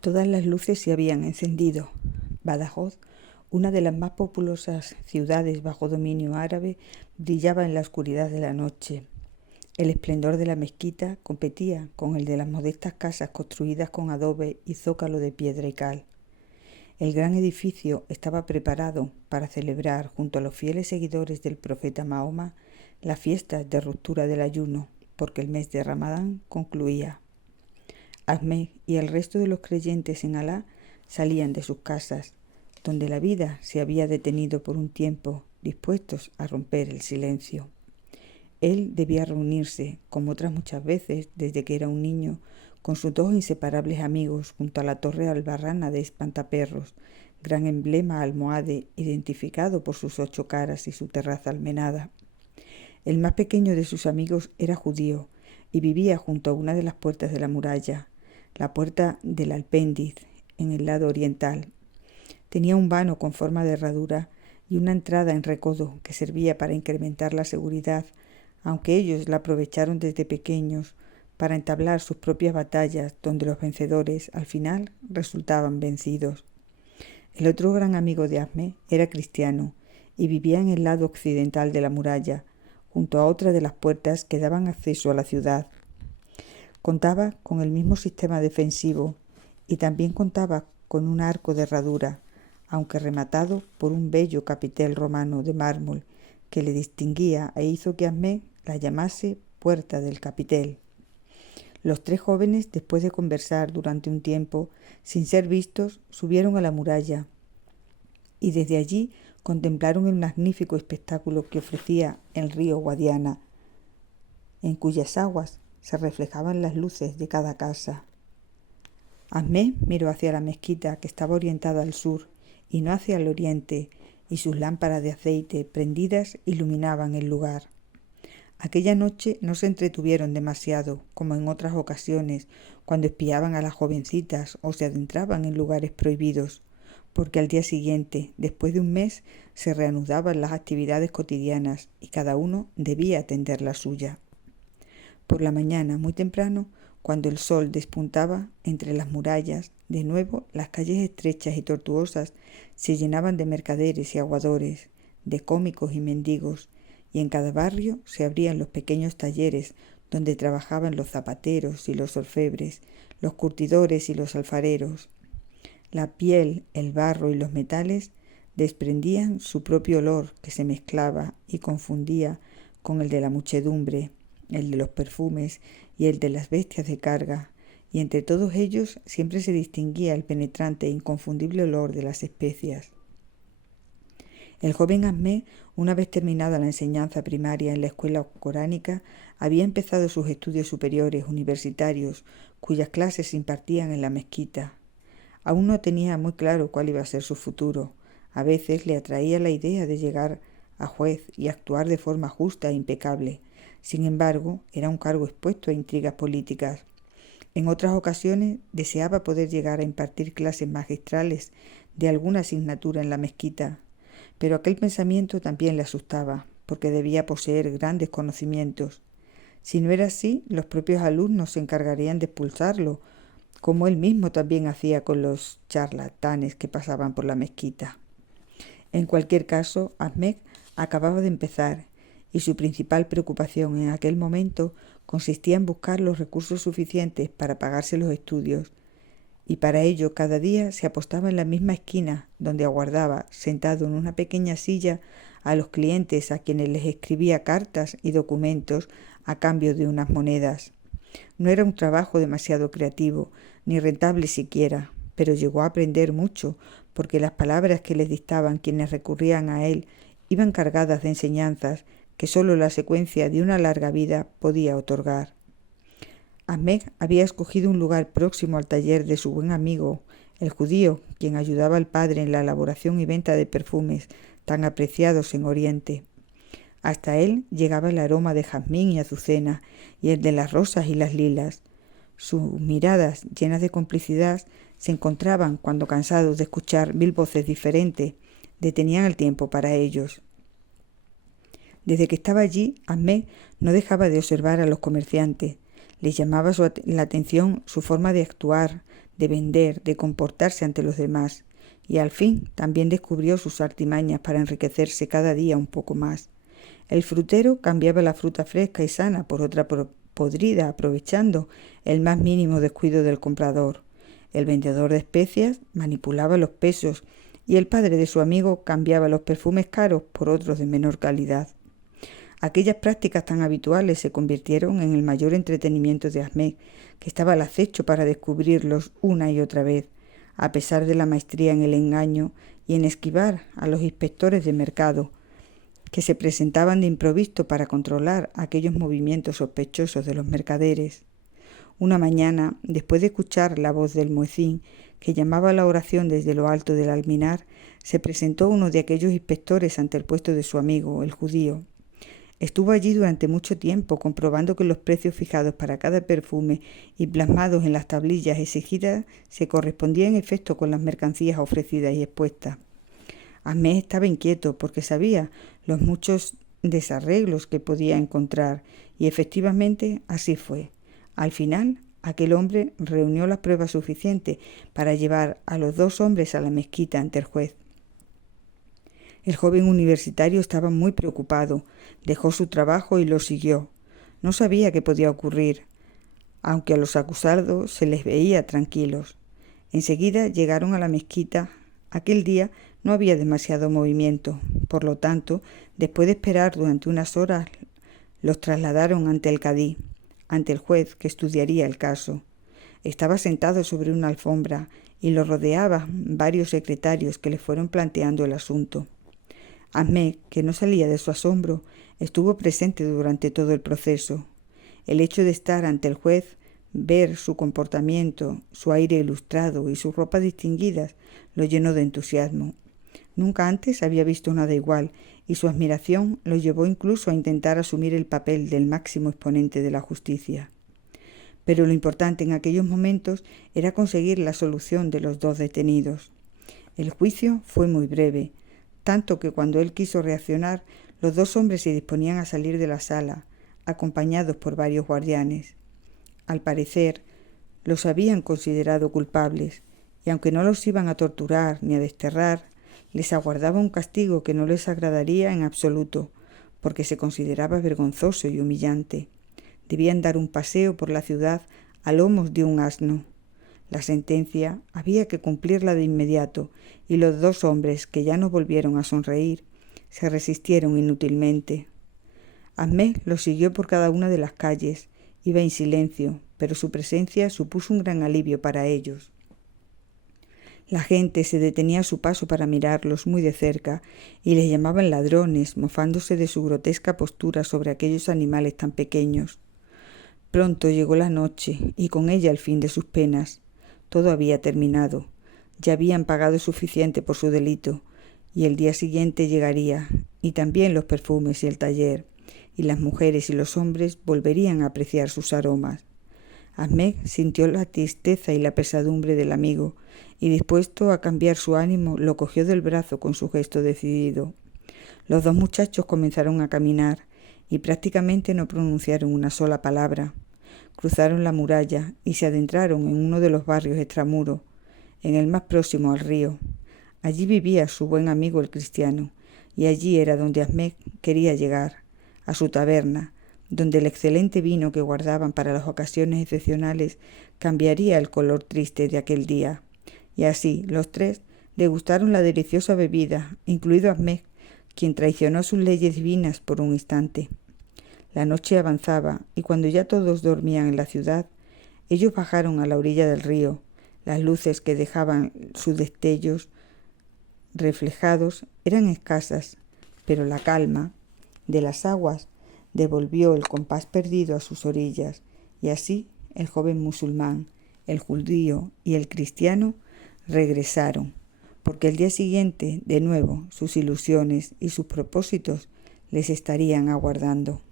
Todas las luces se habían encendido. Badajoz, una de las más populosas ciudades bajo dominio árabe, brillaba en la oscuridad de la noche. El esplendor de la mezquita competía con el de las modestas casas construidas con adobe y zócalo de piedra y cal. El gran edificio estaba preparado para celebrar, junto a los fieles seguidores del profeta Mahoma, la fiesta de ruptura del ayuno, porque el mes de Ramadán concluía. Ahmed y el resto de los creyentes en Alá salían de sus casas, donde la vida se había detenido por un tiempo, dispuestos a romper el silencio. Él debía reunirse, como otras muchas veces desde que era un niño, con sus dos inseparables amigos junto a la torre albarrana de Espantaperros, gran emblema almohade identificado por sus 8 caras y su terraza almenada. El más pequeño de sus amigos era judío y vivía junto a una de las puertas de la muralla, la puerta del Alpéndiz, en el lado oriental. Tenía un vano con forma de herradura y una entrada en recodo que servía para incrementar la seguridad, aunque ellos la aprovecharon desde pequeños para entablar sus propias batallas, donde los vencedores al final resultaban vencidos. El otro gran amigo de Ahmed era cristiano y vivía en el lado occidental de la muralla, junto a otra de las puertas que daban acceso a la ciudad. Contaba con el mismo sistema defensivo y también contaba con un arco de herradura, aunque rematado por un bello capitel romano de mármol que le distinguía e hizo que Ahmed la llamase Puerta del Capitel. Los 3 jóvenes, después de conversar durante un tiempo, sin ser vistos, subieron a la muralla y desde allí contemplaron el magnífico espectáculo que ofrecía el río Guadiana, en cuyas aguas se reflejaban las luces de cada casa. Ahmed miró hacia la mezquita, que estaba orientada al sur y no hacia el oriente, y sus lámparas de aceite prendidas iluminaban el lugar. Aquella noche no se entretuvieron demasiado, como en otras ocasiones, cuando espiaban a las jovencitas o se adentraban en lugares prohibidos, porque al día siguiente, después de un mes, se reanudaban las actividades cotidianas y cada uno debía atender la suya. Por la mañana, muy temprano, cuando el sol despuntaba entre las murallas, de nuevo las calles estrechas y tortuosas se llenaban de mercaderes y aguadores, de cómicos y mendigos, y en cada barrio se abrían los pequeños talleres donde trabajaban los zapateros y los orfebres, los curtidores y los alfareros. La piel, el barro y los metales desprendían su propio olor que se mezclaba y confundía con el de la muchedumbre, el de los perfumes y el de las bestias de carga, y entre todos ellos siempre se distinguía el penetrante e inconfundible olor de las especias. El joven Ahmed, una vez terminada la enseñanza primaria en la escuela coránica, había empezado sus estudios superiores universitarios, cuyas clases se impartían en la mezquita. Aún no tenía muy claro cuál iba a ser su futuro. A veces le atraía la idea de llegar a juez y actuar de forma justa e impecable. Sin embargo, era un cargo expuesto a intrigas políticas. En otras ocasiones deseaba poder llegar a impartir clases magistrales de alguna asignatura en la mezquita, pero aquel pensamiento también le asustaba, porque debía poseer grandes conocimientos. Si no era así, los propios alumnos se encargarían de expulsarlo, como él mismo también hacía con los charlatanes que pasaban por la mezquita. En cualquier caso, Ahmed acababa de empezar, y su principal preocupación en aquel momento consistía en buscar los recursos suficientes para pagarse los estudios, y para ello cada día se apostaba en la misma esquina donde aguardaba, sentado en una pequeña silla, a los clientes a quienes les escribía cartas y documentos a cambio de unas monedas. No era un trabajo demasiado creativo, ni rentable siquiera, pero llegó a aprender mucho, porque las palabras que les dictaban quienes recurrían a él iban cargadas de enseñanzas que sólo la secuencia de una larga vida podía otorgar. Ahmed había escogido un lugar próximo al taller de su buen amigo, el judío, quien ayudaba al padre en la elaboración y venta de perfumes tan apreciados en Oriente. Hasta él llegaba el aroma de jazmín y azucena y el de las rosas y las lilas. Sus miradas, llenas de complicidad, se encontraban cuando, cansados de escuchar 1000 voces diferentes, detenían el tiempo para ellos. Desde que estaba allí, Ahmed no dejaba de observar a los comerciantes. Les llamaba la atención su forma de actuar, de vender, de comportarse ante los demás, y al fin también descubrió sus artimañas para enriquecerse cada día un poco más. El frutero cambiaba la fruta fresca y sana por otra podrida, aprovechando el más mínimo descuido del comprador. El vendedor de especias manipulaba los pesos y el padre de su amigo cambiaba los perfumes caros por otros de menor calidad. Aquellas prácticas tan habituales se convirtieron en el mayor entretenimiento de Ahmed, que estaba al acecho para descubrirlos una y otra vez, a pesar de la maestría en el engaño y en esquivar a los inspectores de mercado, que se presentaban de improviso para controlar aquellos movimientos sospechosos de los mercaderes. Una mañana, después de escuchar la voz del muecín, que llamaba a la oración desde lo alto del alminar, se presentó uno de aquellos inspectores ante el puesto de su amigo, el judío. Estuvo allí durante mucho tiempo, comprobando que los precios fijados para cada perfume y plasmados en las tablillas exigidas se correspondían en efecto con las mercancías ofrecidas y expuestas. Ahmed estaba inquieto porque sabía los muchos desarreglos que podía encontrar, y efectivamente así fue. Al final, aquel hombre reunió las pruebas suficientes para llevar a los dos hombres a la mezquita ante el juez. El joven universitario estaba muy preocupado, dejó su trabajo y lo siguió. No sabía qué podía ocurrir, aunque a los acusados se les veía tranquilos. Enseguida llegaron a la mezquita. Aquel día no había demasiado movimiento, por lo tanto, después de esperar durante unas horas, los trasladaron ante el cadí, ante el juez que estudiaría el caso. Estaba sentado sobre una alfombra y lo rodeaban varios secretarios que le fueron planteando el asunto. Ahmed, que no salía de su asombro, estuvo presente durante todo el proceso. El hecho de estar ante el juez, ver su comportamiento, su aire ilustrado y sus ropas distinguidas, lo llenó de entusiasmo. Nunca antes había visto nada igual, y su admiración lo llevó incluso a intentar asumir el papel del máximo exponente de la justicia. Pero lo importante en aquellos momentos era conseguir la solución de los dos detenidos. El juicio fue muy breve, tanto que cuando él quiso reaccionar, los dos hombres se disponían a salir de la sala, acompañados por varios guardianes. Al parecer, los habían considerado culpables, y aunque no los iban a torturar ni a desterrar, les aguardaba un castigo que no les agradaría en absoluto, porque se consideraba vergonzoso y humillante. Debían dar un paseo por la ciudad a lomos de un asno. La sentencia había que cumplirla de inmediato, y los dos hombres, que ya no volvieron a sonreír, se resistieron inútilmente. Ahmed los siguió por cada una de las calles. Iba en silencio, pero su presencia supuso un gran alivio para ellos. La gente se detenía a su paso para mirarlos muy de cerca y les llamaban ladrones, mofándose de su grotesca postura sobre aquellos animales tan pequeños. Pronto llegó la noche y con ella el fin de sus penas. Todo había terminado. Ya habían pagado suficiente por su delito, y el día siguiente llegaría, y también los perfumes y el taller, y las mujeres y los hombres volverían a apreciar sus aromas. Ahmed sintió la tristeza y la pesadumbre del amigo, y dispuesto a cambiar su ánimo, lo cogió del brazo con su gesto decidido. Los dos muchachos comenzaron a caminar, y prácticamente no pronunciaron una sola palabra. Cruzaron la muralla y se adentraron en uno de los barrios extramuros, en el más próximo al río. Allí vivía su buen amigo el cristiano, y allí era donde Ahmed quería llegar, a su taberna, donde el excelente vino que guardaban para las ocasiones excepcionales cambiaría el color triste de aquel día. Y así los tres degustaron la deliciosa bebida, incluido Ahmed, quien traicionó sus leyes divinas por un instante. La noche avanzaba, y cuando ya todos dormían en la ciudad, ellos bajaron a la orilla del río. Las luces que dejaban sus destellos reflejados eran escasas, pero la calma de las aguas devolvió el compás perdido a sus orillas, y así el joven musulmán, el judío y el cristiano regresaron, porque el día siguiente, de nuevo, sus ilusiones y sus propósitos les estarían aguardando.